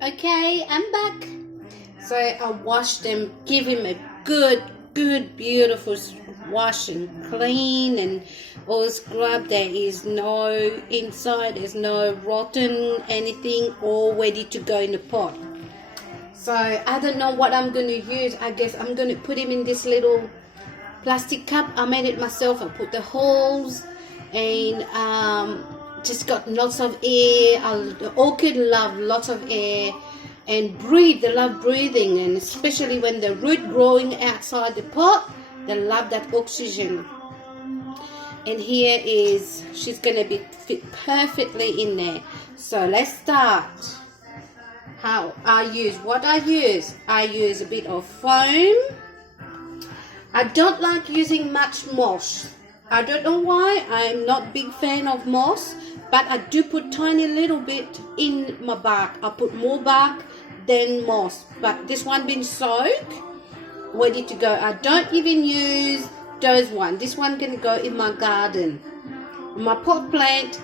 Okay, I'm back. So I washed them, give him a good, beautiful wash and clean and all scrub. There is no inside, there's no rotten anything, all ready to go in the pot. So I don't know what I'm going to use. I guess I'm going to put him in this little plastic cup. I made it myself. I put the holes and just got lots of air. The orchid love lots of air and breathe. They love breathing, and especially when the root growing outside the pot, they love that oxygen. And here is, she's going to be fit perfectly in there. So let's start. I use a bit of foam. I don't like using much moss. I don't know why. I'm not big fan of moss, but I do put tiny little bit in my bark. I put more bark than moss, but this one been soaked, ready to go. I don't even use those one. This one gonna go in my garden, my pot plant,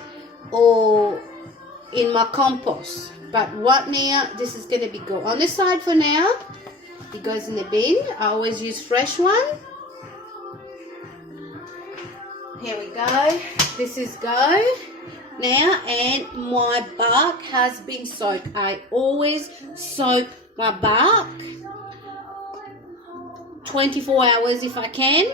or in my compost. But right now, this is gonna be go on the side for now. It goes in the bin. I always use fresh one. Here we go. This is go now, and my bark has been soaked. I always soak my bark 24 hours if I can.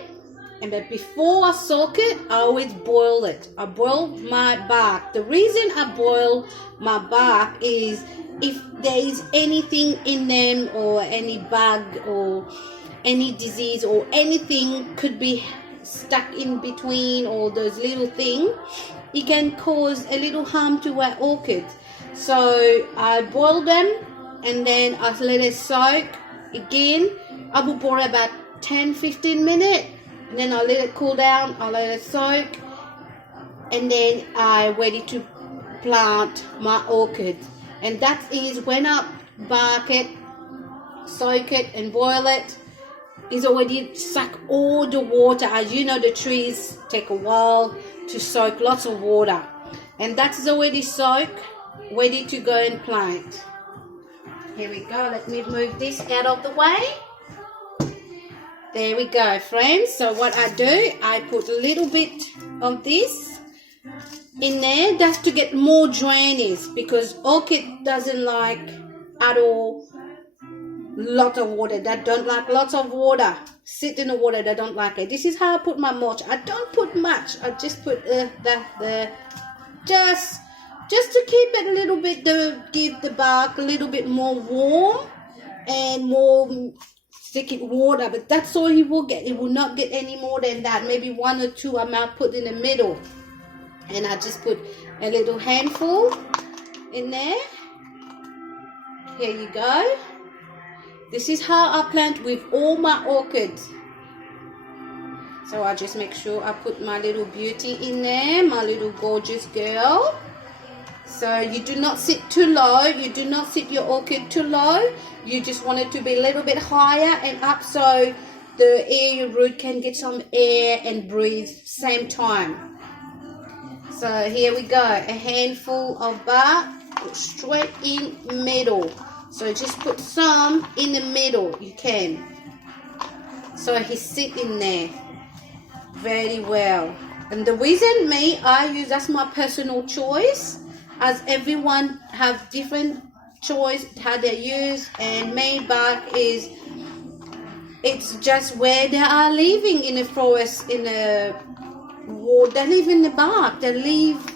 And but before I soak it, I always boil it. I boil my bark. The reason I boil my bark is if there is anything in them, or any bug or any disease or anything could be stuck in between, or those little things, it can cause a little harm to our orchids. So I boil them and then I let it soak again. I will boil about 10-15 minutes, and then I let it cool down. I let it soak, and then I ready to plant my orchid. And that is when I bark it, soak it and boil it, is already suck all the water. As you know, the trees take a while to soak lots of water, and that is already soaked, ready to go and plant. Here we go. Let me move this out of the way. There we go, friends. So what I do, I put a little bit of this in there just to get more drainage, because orchid doesn't like at all lot of water. They don't like lots of water. Sit in the water, they don't like it. This is how I put my mulch. I don't put much. I just put just to keep it a little bit, to give the bark a little bit more warm and more sticky water. But that's all he will get. It will not get any more than that. Maybe one or two I might put in the middle. And I just put a little handful in there. Here you go. This is how I plant with all my orchids. So I just make sure I put my little beauty in there, my little gorgeous girl. So you do not sit too low. You do not sit your orchid too low. You just want it to be a little bit higher and up, so the air, your root can get some air and breathe same time. So here we go. A handful of bark straight in middle. So just put some in the middle. You can. So he sit in there very well. And the reason I use, that's my personal choice, as everyone have different choice how they use. And main bark is, it's just where they are living in the forest, in the wood. They live in the bark. They live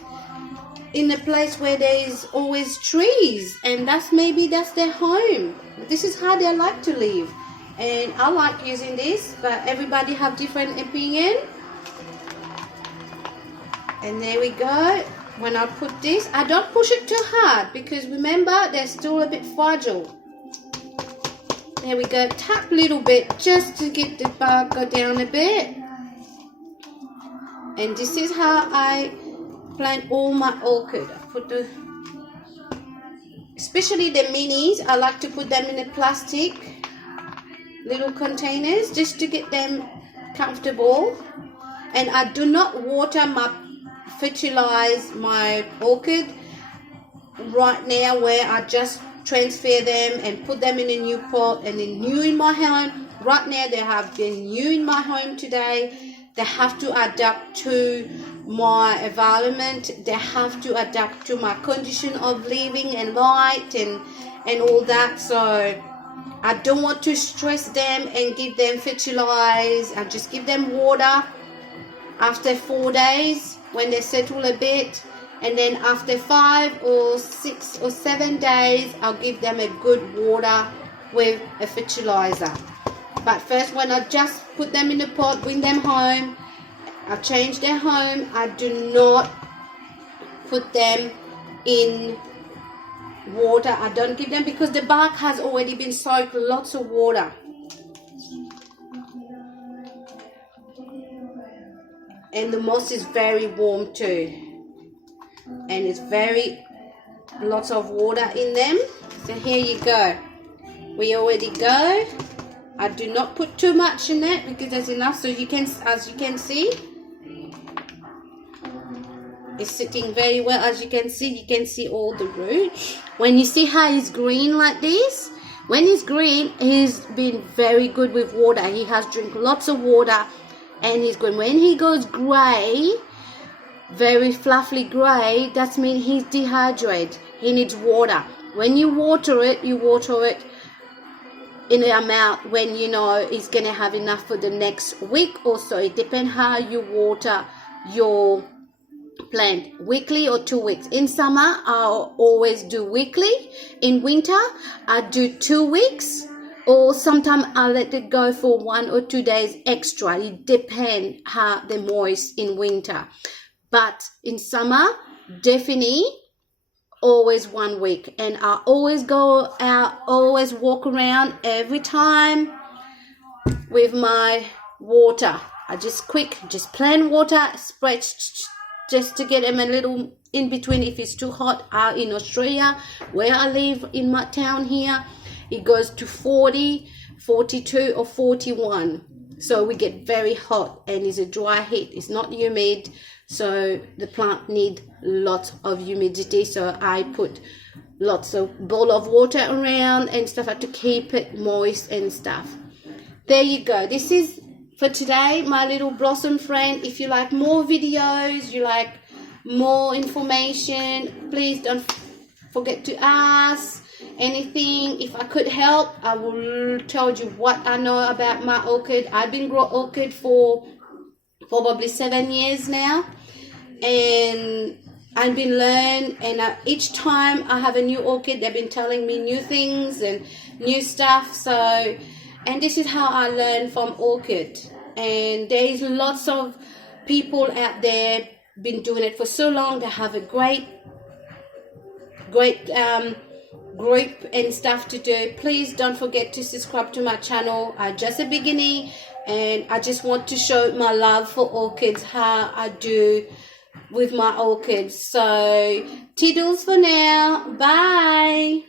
in a place where there is always trees, and that's their home. This is how they like to live, and I like using this, but everybody have different opinion. And there we go. When I put this, I don't push it too hard, because remember, they're still a bit fragile. There we go. Tap a little bit just to get the bark go down a bit. And this is how I plant all my orchid. I put especially the minis, I like to put them in a plastic little containers just to get them comfortable. And I do not fertilize my orchid right now, where I just transfer them and put them in a new pot. And then new in my home, right now they have been new in my home today. They have to adapt to my environment. They have to adapt to my condition of living and light and all that. So I don't want to stress them and give them fertilize. I just give them water after 4 days when they settle a bit. And then after 5 or 6 or 7 days, I'll give them a good water with a fertilizer. But first, when I just put them in the pot, bring them home, I change their home, I do not put them in water. I don't give them because the bark has already been soaked lots of water. And the moss is very warm too. And it's lots of water in them. So here you go. We already go. I do not put too much in it because there's enough. So you can, as you can see, it's sitting very well. As you can see all the roots. When you see how he's green like this, when he's green, he's been very good with water. He has drink lots of water and he's good. When he goes grey, very fluffy grey, that means he's dehydrated. He needs water. When you water it in the amount when you know he's gonna have enough for the next week or so. It depends how you water your plant, weekly or 2 weeks. In summer, I'll always do weekly. In winter, I do 2 weeks, or sometimes I'll let it go for 1 or 2 days extra. It depends how the moist in winter. But in summer, definitely always 1 week. And I always go out, always walk around every time with my water. I just plain water, spread just to get them a little in between if it's too hot. In Australia, where I live in my town here, it goes to 40, 42 or 41. So we get very hot and it's a dry heat. It's not humid. So the plant need lots of humidity. So I put lots of bowl of water around and stuff to keep it moist and stuff. There you go. This is for today, my little blossom friend. If you like more videos, you like more information, please don't forget to ask anything. If I could help, I will tell you what I know about my orchid. I've been growing orchid for probably 7 years now, and I've been learning, and each time I have a new orchid, they've been telling me new things and new stuff. So, and this is how I learn from orchid. And there is lots of people out there been doing it for so long. They have a great group and stuff to do. Please don't forget to subscribe to my channel. I'm just a beginning, and I just want to show my love for orchids, how I do with my orchids. So toodles for now. Bye.